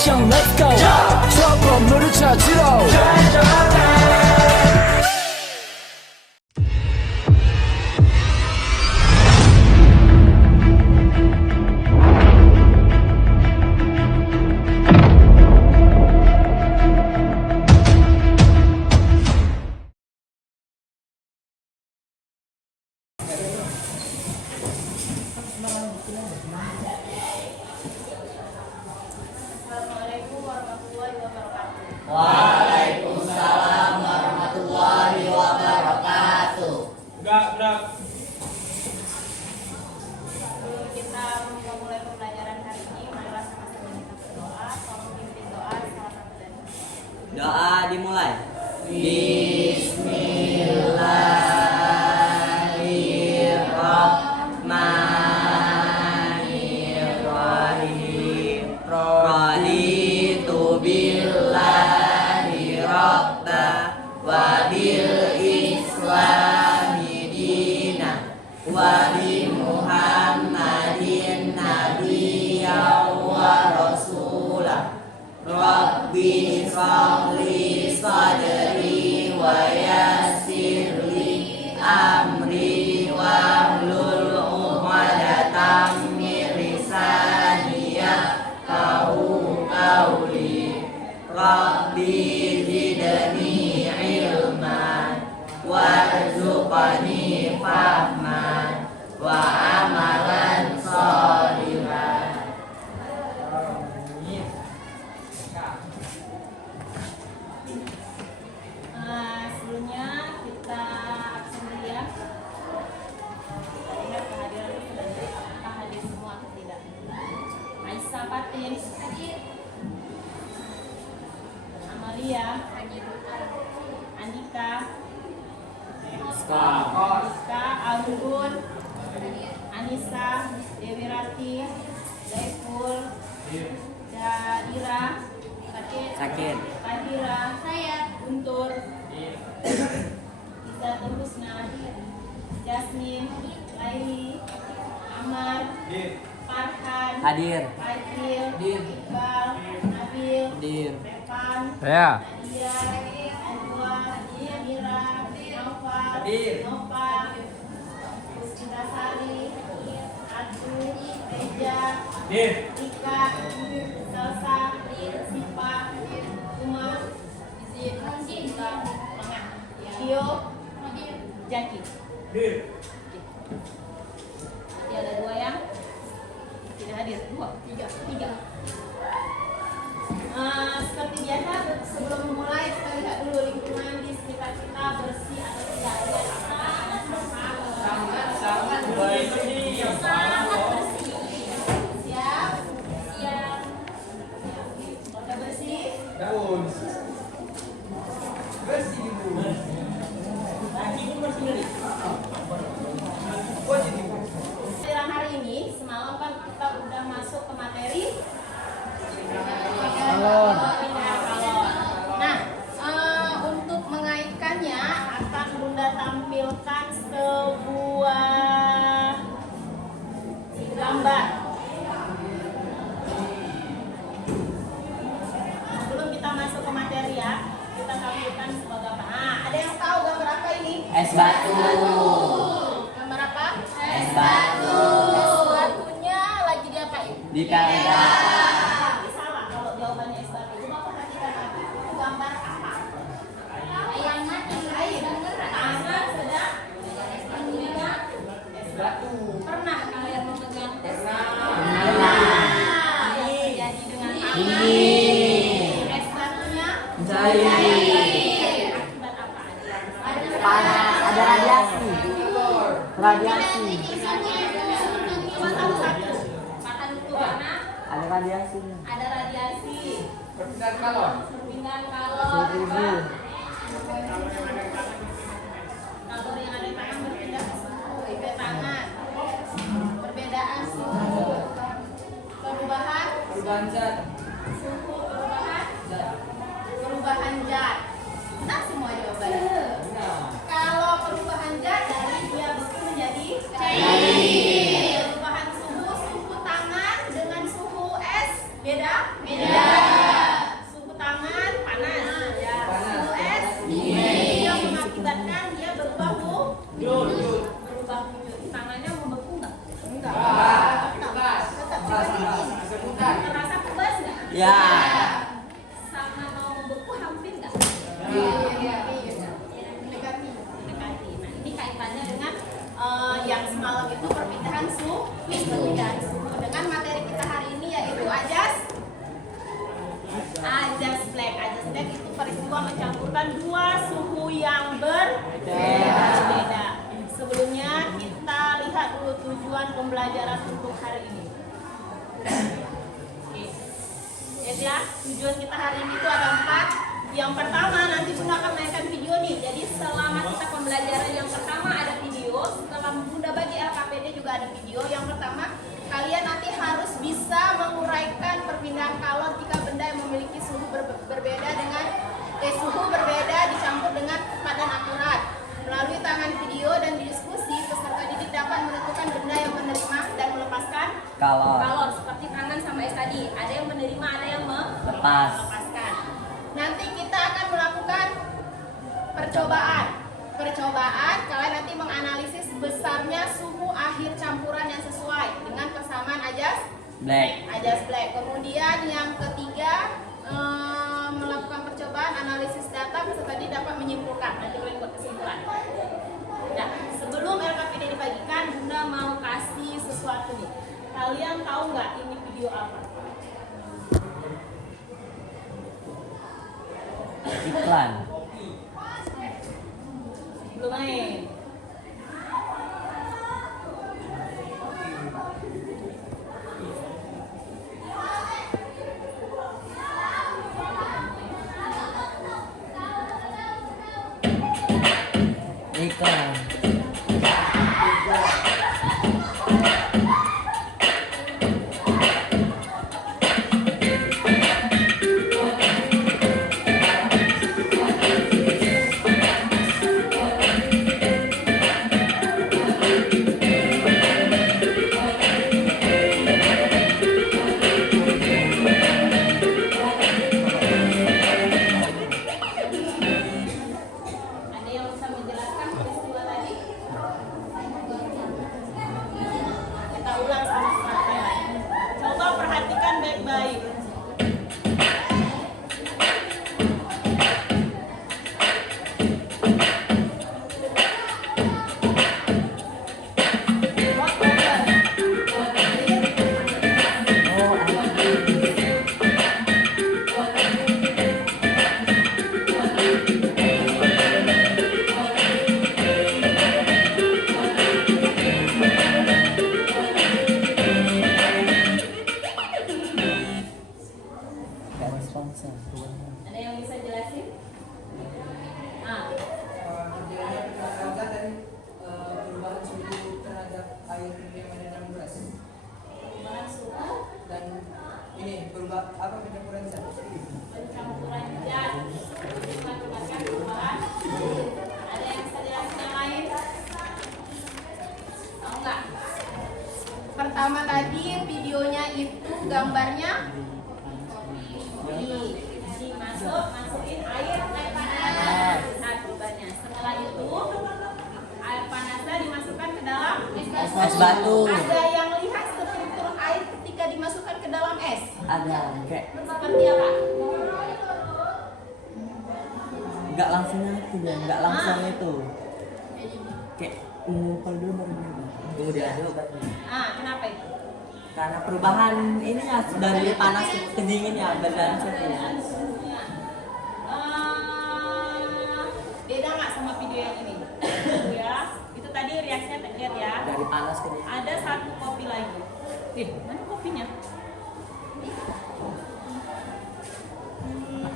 액션 let's go 저 건물을 찾으러 Waalaikumsalam warahmatullahi wabarakatuh. Gerak. Sebelum kita memulai pembelajaran hari ini, marilah sama-sama kita berdoa. Tolong pimpin doa salah satu dari kita. Doa dimulai. Bismillahirrahmanirrahim. Raditu billahi rabba wa bil islami dina wa bi muhammadin nabiyyan wa rasulah. Rabbi shrahli sadri wa yassirli amri wahlul 'uqdatam min lisani yafqahu qawli. Rabbi zidni ilman warzuqni fahman wa amalan sholihan. Sebelumnya kita absen dulu ya. Kita lihat kehadiran sudah dari apakah hadir semua atau tidak. Aisyah Patin hadir. Amalia hadir. Andika Iska Algun Anissa Dewi Rati Zaiful Daira Sakit. Kadira saya Guntur Izatul Husna Jasmine Laili Amar Farhan Hadir. Fadil Iqbal Nabil Hadir. Revan Saya. Nadia Anwar Amira Nova Hadir. Nova Sari Atu Reja Rika Salsa Sipa Umar Sika Tengah Dio Jaki. Tadi ada dua yang tidak hadir. Tiga. Seperti biasa sebelum memulai kita lihat dulu lingkungan di sekitar kita bersih atau tidak. Sangat bersih. Siap. Udah bersih? Pelajaran hari ini semalam kan kita udah masuk ke materi kalor. Nah, untuk mengaitkannya akan Bunda tampilkan sebuah gambar. Sebelum kita masuk ke materi ya, kita tampilkan sebuah gambar. Nah, ada yang tahu gambar apa ini? Es batu. Gambar apa? Es batu. Es batunya lagi diapain? Dipelihara. Tapi salah kalau jawabannya es batu. Coba perhatikan lagi. Itu gambar apa? Air. Tangan sedang memegang es batu. Pernah kalian memegang es batu? Pernah. Jadi dengan tangan. Es batunya Cair. akibat apa? Panas. Ada radiasi. Coba tahu satu. Makan itu karena Ada radiasinya. ada radiasi. Perpindahan kalor. Perpindahan kalor. Suhu. Kalor yang ada di tangan berpindah ke suhu ke tangan. Perbedaan suhu. Perubahan Zat. suhu, perubahan zat. Nah, semua jawabannya. Kalau perubahan zat dari dia beku menjadi cair. Perubahan suhu tangan dengan suhu es beda? Beda. Ya. Sama mau membeku hampir nggak? Mendekati. Nah, ini kaitannya dengan yang semalam itu perpindahan suhu dengan materi kita hari ini yaitu ajas black. Ajas black itu peristiwa mencampurkan dua suhu yang berbeda. Sebelumnya kita lihat dulu tujuan pembelajaran untuk hari ini. Oke. Ya, tujuan kita hari ini itu ada 4. Yang pertama, nanti Bunda akan mainkan video nih. Jadi selama kita pembelajaran yang pertama ada video, setelah Bunda bagi LKPD juga ada video. Yang pertama, kalian nanti harus bisa menguraikan perpindahan kalor jika benda yang memiliki suhu berbeda dengan suhu berbeda dicampur dengan tepat dan akurat. Melalui tangan video dan diskusi, peserta didik dapat menentukan benda yang menerima dan melepaskan kalor seperti tangan sama es tadi. Ada yang menerima, ada yang melepaskan. Nanti kita akan melakukan percobaan. Kalian nanti menganalisis besarnya suhu akhir campuran yang sesuai dengan persamaan ajas black. Kemudian yang ketiga, melakukan percobaan analisis data, peserta didik dapat menyimpulkan. Nanti kalian buat kesimpulan. Nah, sebelum LKPD dibagikan, Bunda mau kasih sesuatu nih. Kalian tahu nggak ini video apa? Iklan. Belum main. Iklan. Ada yang bisa menjelaskan peristiwa tadi? Kita ulang sama-sama. Coba perhatikan baik-baik. Ada yang bisa jelasin? Terjadinya perkara dari perubahan suhu terhadap air yang menanam beras Perubahan suhu, dan ini berubah apa pencampuran zat. pencampuran zat, mengakibatkan perubahan. Ada yang bisa jelasin yang lain? Tahu nggak? Pertama tadi videonya itu gambarnya masukin air panas. Nah, perubahannya. Setelah itu air panasnya dimasukkan ke dalam Es batu. Ada yang lihat struktur air ketika dimasukkan ke dalam es? Ada. Kayak Seperti apa? nggak langsung itu dan nggak langsung itu. Kayak kalau dulu baru dulu diaduk. Kenapa itu? Karena perubahan ini ya dari panas ke dingin ya berganti suhunya. Beda nggak sama video yang ini? Ya, itu tadi reaksinya terlihat ya. Dari panas ke dingin. Ada satu kopi lagi. Mana kopinya?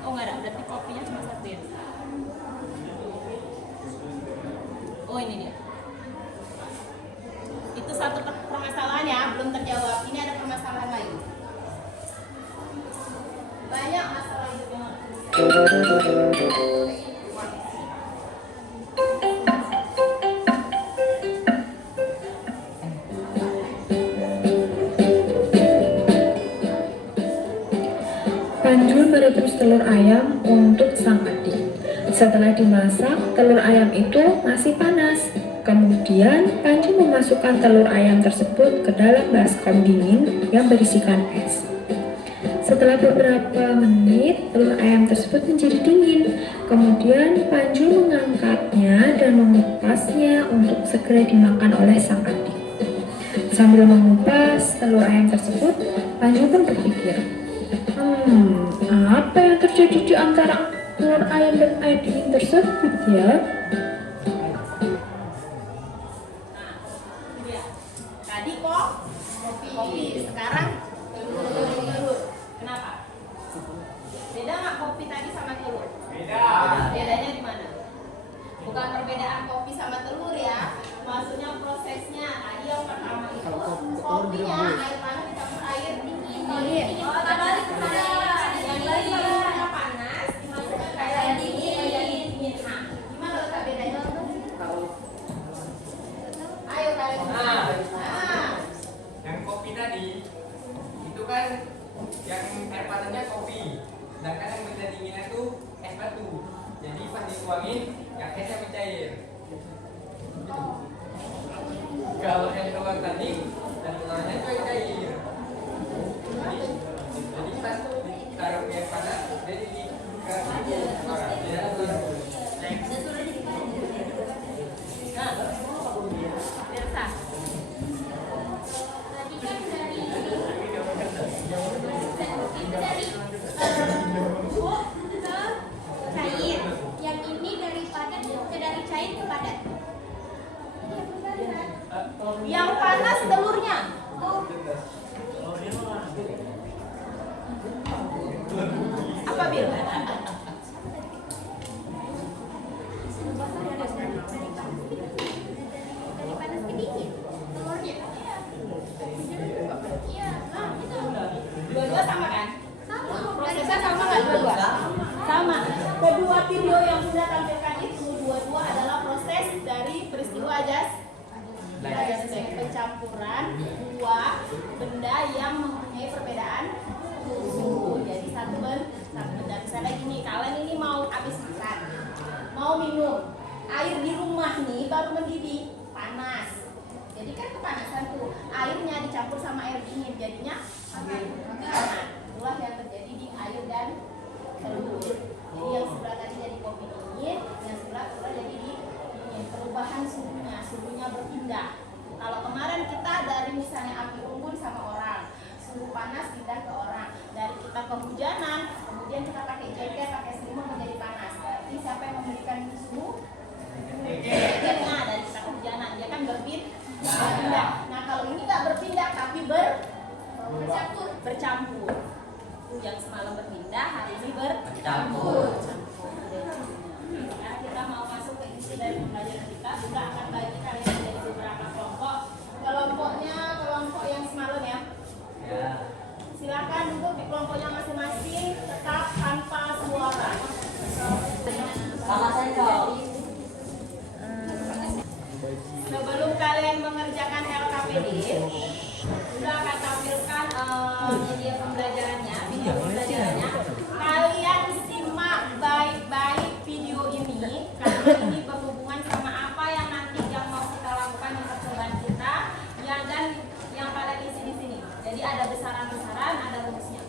Oh nggak ada, berarti kopinya cuma satu ya. Oh ini dia. Itu satu permasalahan ya, belum terjawab. Ini ada permasalahan lain. Banyak masalah hidup yang Panju merebus telur ayam untuk sang adik. Setelah dimasak, telur ayam itu masih panas. Kemudian Panji memasukkan telur ayam tersebut ke dalam baskom dingin yang berisikan es. Setelah beberapa menit, telur ayam tersebut menjadi dingin. Kemudian Panju mengangkatnya dan mengupasnya untuk segera dimakan oleh sang adik. Sambil mengupas telur ayam tersebut, Panju pun berpikir, apa yang terjadi di antara telur ayam dan air dingin tersebut ya? Tadi kok kopi, sekarang telur. Kenapa? Beda nggak kopi tadi sama telur? Beda. Bedanya di mana? Bukan perbedaan kopi sama telur ya. Maksudnya prosesnya. Tadi yang pertama itu kopinya air panas dicampur air dingin. Oh, terbalik yang lainnya panas dimasukkan ke air dingin. Nah, gimana letak bedanya? Ayo kalian. Yang kopi tadi itu kan yang air panasnya kopi, sedangkan yang benda dinginnya itu es batu. Jadi pas dituangin yang esnya mencair. Kalau yang keluar tadi dan telurnya itu yang cair. Jadi pas taruh di air panas dia jadi Biasa. Tadi kan dari cair, yang ini dari padat dari cair ke padat. Yang panas telurnya. Apa Bil? Dari panas ke dingin telurnya. Iya, itu Dua-dua sama kan? sama. Prosesnya sama nggak dua-dua? Sama. Kedua video yang sudah tampilkan itu dua-dua adalah proses dari peristiwa jas pencampuran dua benda yang mempunyai perbedaan suhu. Jadi satu benda. Misalnya gini, kalian ini mau habis makan, mau minum, air di rumah nih baru mendidih, panas. Jadi kan kepanasan tuh, airnya dicampur sama air dingin, jadinya hangat. Itulah yang terjadi di air dan telur. Jadi yang sebelah tadi jadi kopi dingin, yang sebelah jadi dingin. Perubahan suhunya berpindah. Kalau kemarin kita dari misalnya api unggun sama orang, suhu panas pindah ke orang. Dari kita kehujanan, kemudian kita pakai jaket, pakai selimut menjadi panas. Berarti siapa yang memberikan suhu? Jaketnya. Dari kita kehujanan, dia kan berpindah. Nah kalau ini nggak berpindah tapi bercampur. Yang semalam berpindah, hari ini bercampur. Sekarang kita mau masuk ke isi dari pembelajaran kita. Kita akan bagi kalian menjadi beberapa kelompok. Kelompok yang semalam ya. Silakan duduk di kelompoknya masing-masing, tetap tanpa suara. Sama sensor. Sebelum kalian mengerjakan LKPD, sudah akan tampilkan media pembelajarannya, video pembelajarannya. Kalian simak baik-baik video ini, karena ini berhubungan sama apa yang nanti yang mau kita lakukan di percobaan kita, dan yang kalian isi di sini. Jadi ada besaran-besaran, ada rumusnya.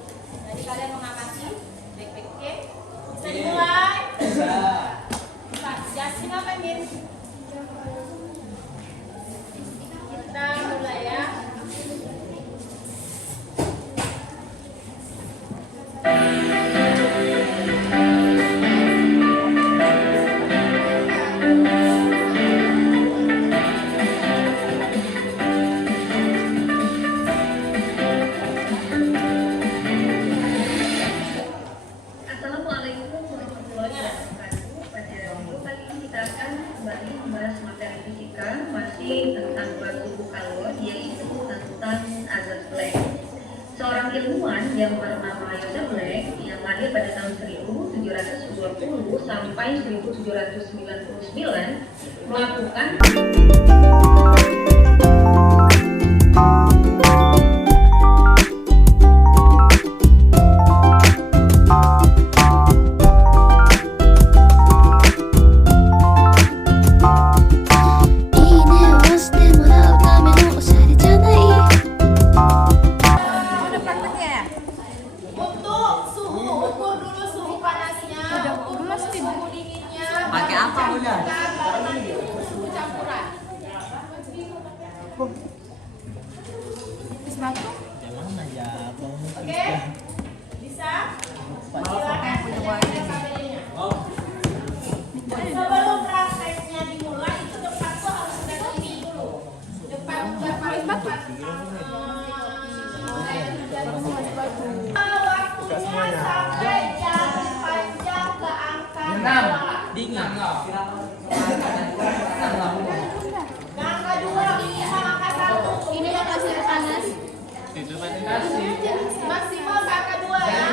Jadi kalian mengamati baik-baik. Bisa dimulai? Pak Jasmin apa Min? Kita mulai ya. Assalamualaikum warahmatullahi wabarakatuh. Pada video kali ini kita akan kembali membahas materi fisika masih tentang baku kalor, yaitu tentang azot Black. Seorang ilmuwan yang bernama Joseph Black yang lahir pada tahun 1720 sampai 1799 melakukan es batu. Jangan aja bang. Oke? Bisa? Silakan kerjakan KBD-nya. Sebelum prakteknya dimulai, itu depan tuh harus sudah kopi dulu. Depan es batu. Waktunya sampai jam 4 jam ke angka 2. Dingin. Angka 2 ini sama angka 1. Ini yang hasil panas. Maksimal ke angka 2 ya.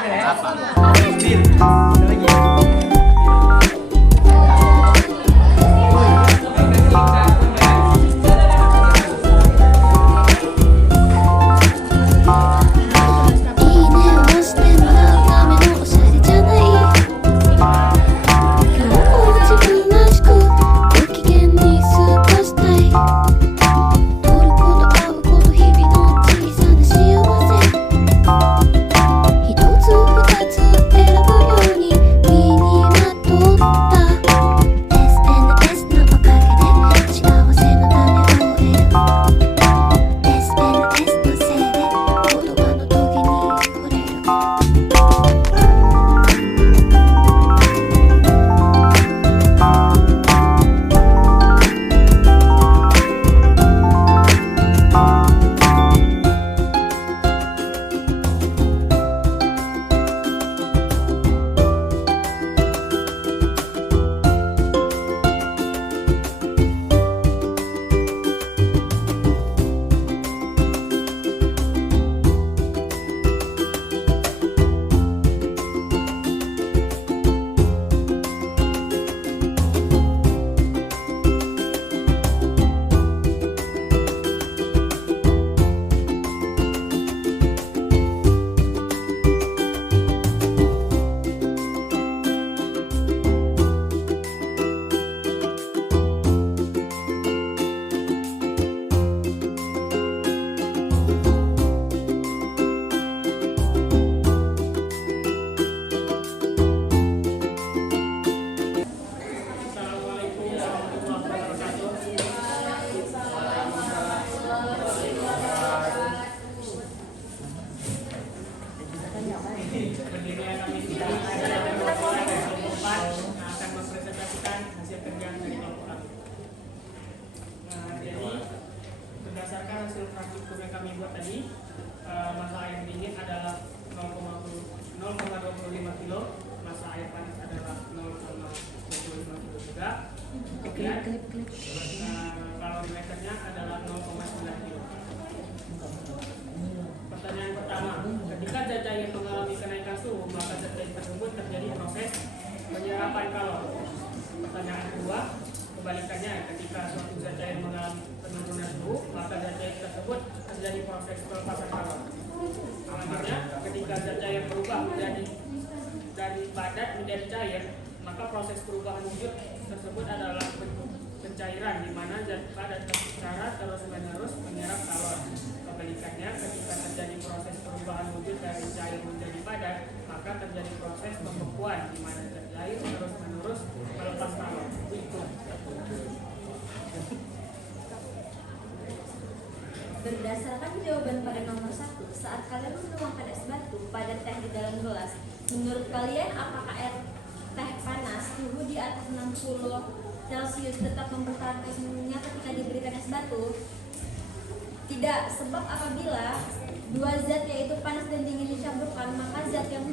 hasil praktikum yang kami buat tadi, masa air dingin adalah 0,25 kilo, masa air panas adalah 0,25 kilo juga. Kemudian kalorimeternya adalah 0,9 kilo. Pertanyaan pertama, ketika zat cair mengalami kenaikan suhu, maka zat cair tersebut terjadi proses penyerapan kalori. Pertanyaan kedua, kebalikannya, ketika suatu zat cair mengalami penurunan suhu, maka zat cair tersebut terjadi proses pelepasan kalori. Selanjutnya, ketika zat cair berubah menjadi dari padat menjadi cair, maka proses perubahan wujud tersebut adalah bentuk pencairan, di mana zat padat secara terus-menerus menyerap kalori. Kebalikannya, ketika terjadi proses perubahan wujud dari cair menjadi padat, maka terjadi proses pembekuan, di mana zat cair terus-menerus melepas kalori. Berdasarkan jawaban pada nomor 1, saat kalian menuangkan es batu pada teh di dalam gelas, menurut kalian apakah air teh panas suhu di atas 60 Celcius tetap mempertahankan suhunya ketika diberikan es batu? Tidak, sebab apabila dua zat yaitu panas dan dingin dicampurkan, maka zat yang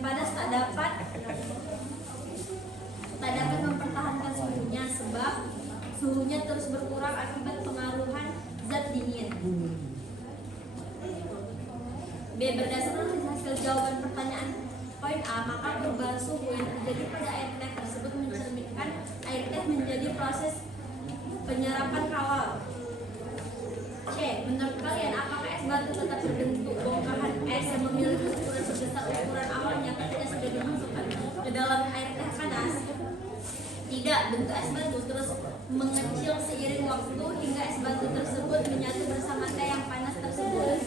panas tak dapat mempertahankan suhunya, sebab suhunya terus berkurang akibat pengaruhan zat dingin. B. Berdasarkan hasil jawaban pertanyaan poin A, maka perubahan suhu yang terjadi pada air teh tersebut mencerminkan air teh menjadi proses penyerapan kalori. C. Menurut kalian apakah es batu tetap berbentuk bongkahan es yang memiliki ukuran sebesar ukuran awalnya ketika sudah dimasukkan ke dalam air teh panas? Tidak, bentuk es batu terus mengecil seiring waktu hingga es batu tersebut menyatu bersama teh yang panas tersebut.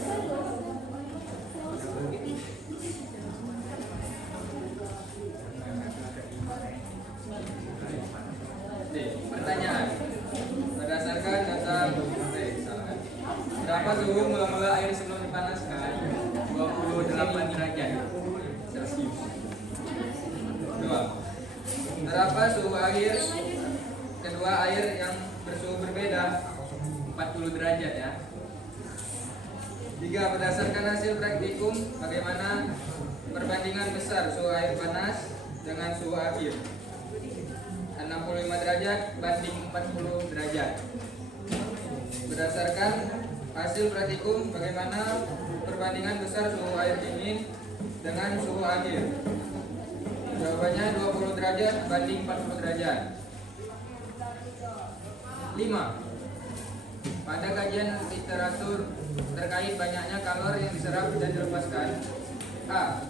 Pertanyaan, berdasarkan data Berapa suhu mula-mula air sebelum dipanaskan? 28 derajat Celcius. 2. Berapa suhu air kedua air yang bersuhu berbeda? 40 derajat ya. 3. Berdasarkan hasil praktikum, bagaimana perbandingan besar suhu air panas dengan suhu air? 65 derajat banding 40 derajat. Berdasarkan hasil praktikum, bagaimana perbandingan besar suhu air dingin dengan suhu air? Jawabannya 20 derajat banding 40 derajat. 5. Pada kajian literatur terkait banyaknya kalor yang diserap dan dilepaskan, A.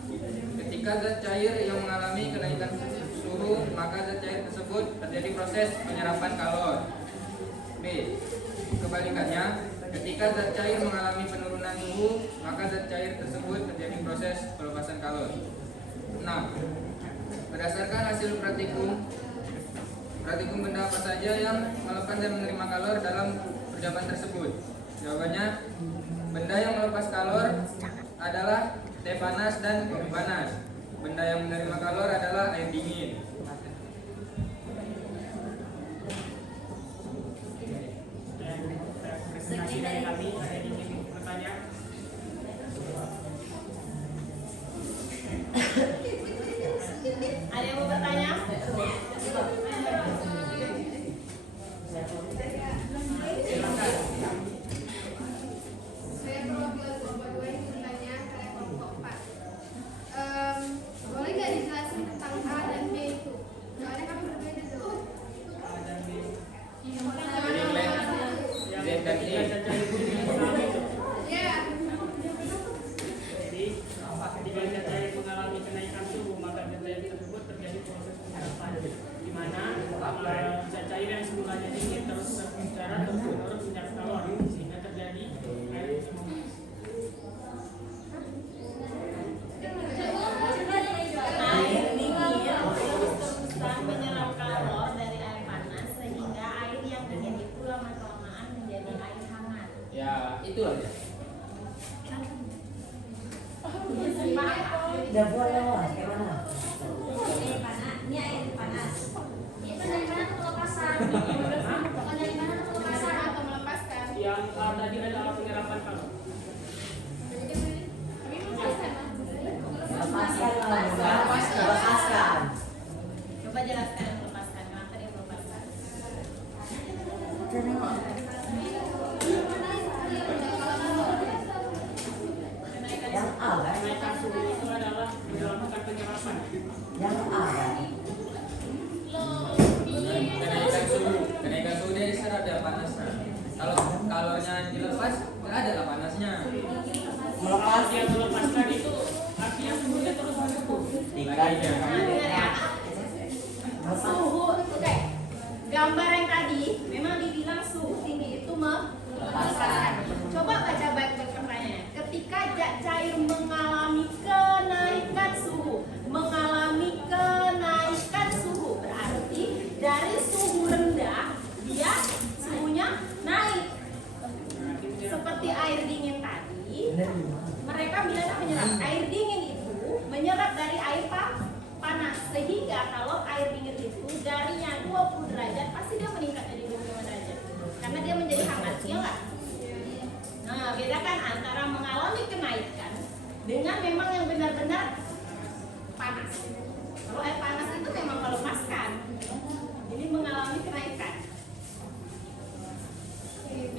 Ketika zat cair yang mengalami kenaikan suhu, maka zat cair tersebut terjadi proses penyerapan kalor. B. Kebalikannya, ketika zat cair mengalami penurunan suhu, maka zat cair tersebut terjadi proses pelepasan kalor. 6. Berdasarkan hasil praktikum benda apa saja yang melepas dan menerima kalor dalam percobaan tersebut? Jawabannya, benda yang melepas kalor adalah teh panas dan kopi panas. Benda yang menerima kalor adalah air dingin. Presentasi dari kami, ada yang ingin bertanya? Ada yang mau bertanya? Saya perwakilan kelompok 2 yang bertanya ke kelompok 4. Boleh nggak dijelasin tentang A dan B itu? Soalnya kan berbeda tuh. Z dan E. Ya. Jadi, ketika zat cair mengalami kenaikan suhu, maka zat cair tersebut terjadi proses penyerapan, di mana zat cair yang semulanya dingin terus secara terus-menerus menyerap kalor, sehingga terjadi air memanas. Air dingin terus-terusan menyerap kalor dari air panas sehingga air yang dingin itu lama-kelamaan menjadi air hangat. Ya, itu aja. Udah boleh lah, kayak mana? Ini air panas. Itu dari mana pelepasan? Bukan dari mana pelepasan Atau melepaskan. Yang tadi adalah penyerapan kalor. Kami melepaskan. Lepaskan lah, lepaskan. Coba jelaskan yang melepaskan, kenapa dia melepaskan? Yang A kan? Kenaikan suhu itu adalah melakukan penyerapan. Yang A kan? Kenaikan suhu dia diserap dan panasnya. Kalau kalornya dilepas, nggak ada lah panasnya. Kalau dia melepaskan itu artinya suhunya terus menurun. Tingkatnya. Suhu, oke. Gambar yang tadi memang dibilang suhu tinggi itu melepaskan. Coba baca baik pertanyaannya. Ketika zat cair mengalami kenaikan suhu, berarti dari suhu rendah dia suhunya naik. Seperti air dingin tadi, mereka bilang menyerap. Air dingin itu menyerap dari air panas, sehingga kalau air dingin itu darinya 20 derajat pasti dia meningkat jadi 25 derajat karena dia menjadi hangat, ya nggak? Nah, bedakan antara mengalami kenaikan dengan memang yang benar-benar panas. Kalau air panas itu memang melepaskan, ini mengalami kenaikan.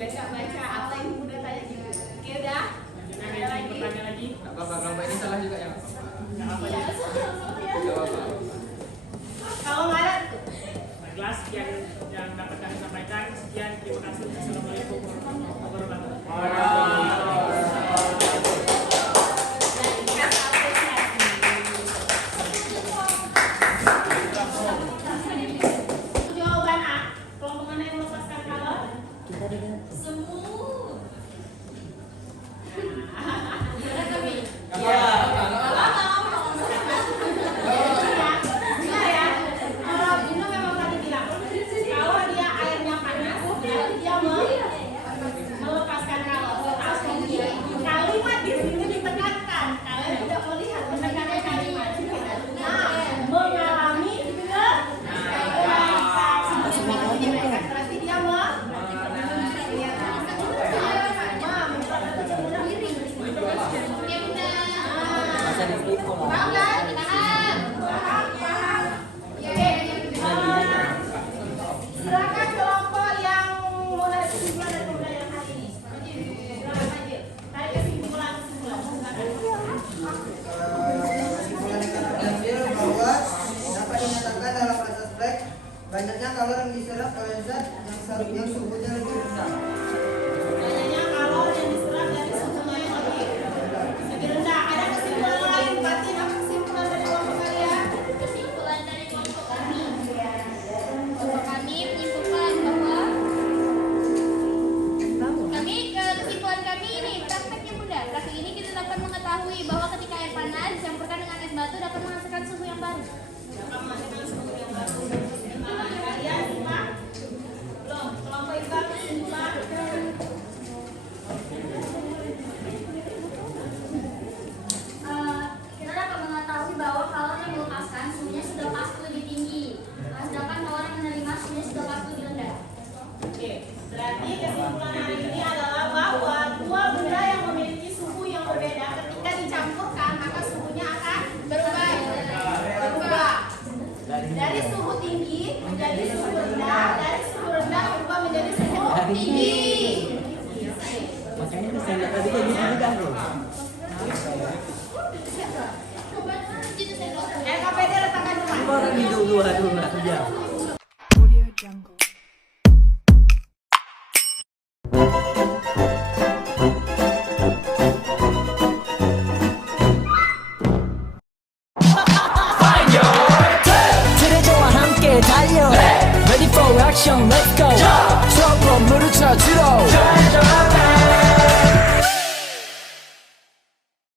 Baca apa yang udah tanya gitu. Oke, udah. Ada lagi? Bertanya lagi? Apa kelompok ini salah juga ya? Nggak apa ya? Jawab. Kalau nggak ada tuh. Baiklah, sekian yang dapat kami sampaikan. Sekian, terima kasih. Assalamualaikum warahmatullahi wabarakatuh. Jawaban A, kelompok mana yang melepaskan kalor? Kita dengan Semua. bulan. Kalian simak. Belum, kelompok Iqbal simak. Kita dapat mengetahui bahwa kalor yang dilepaskan suhunya sudah pasti lebih tinggi, sedangkan kalor yang menerima suhunya sudah pasti lebih rendah. Oke, berarti kesimpulan hari ini adalah bahwa dua benda yang memiliki suhu yang berbeda ketika dicampurkan maka suhunya akan berubah. Dari suhu tinggi menjadi suhu rendah, dari suhu rendah berubah menjadi suhu tinggi. Makanya bisa lihat tadi kayak gitu juga loh. LKPD letakkan rumah. Orang di dua jam. 트레저와 함께 달려 Ready for action, let's go. 처음 물을 찾으러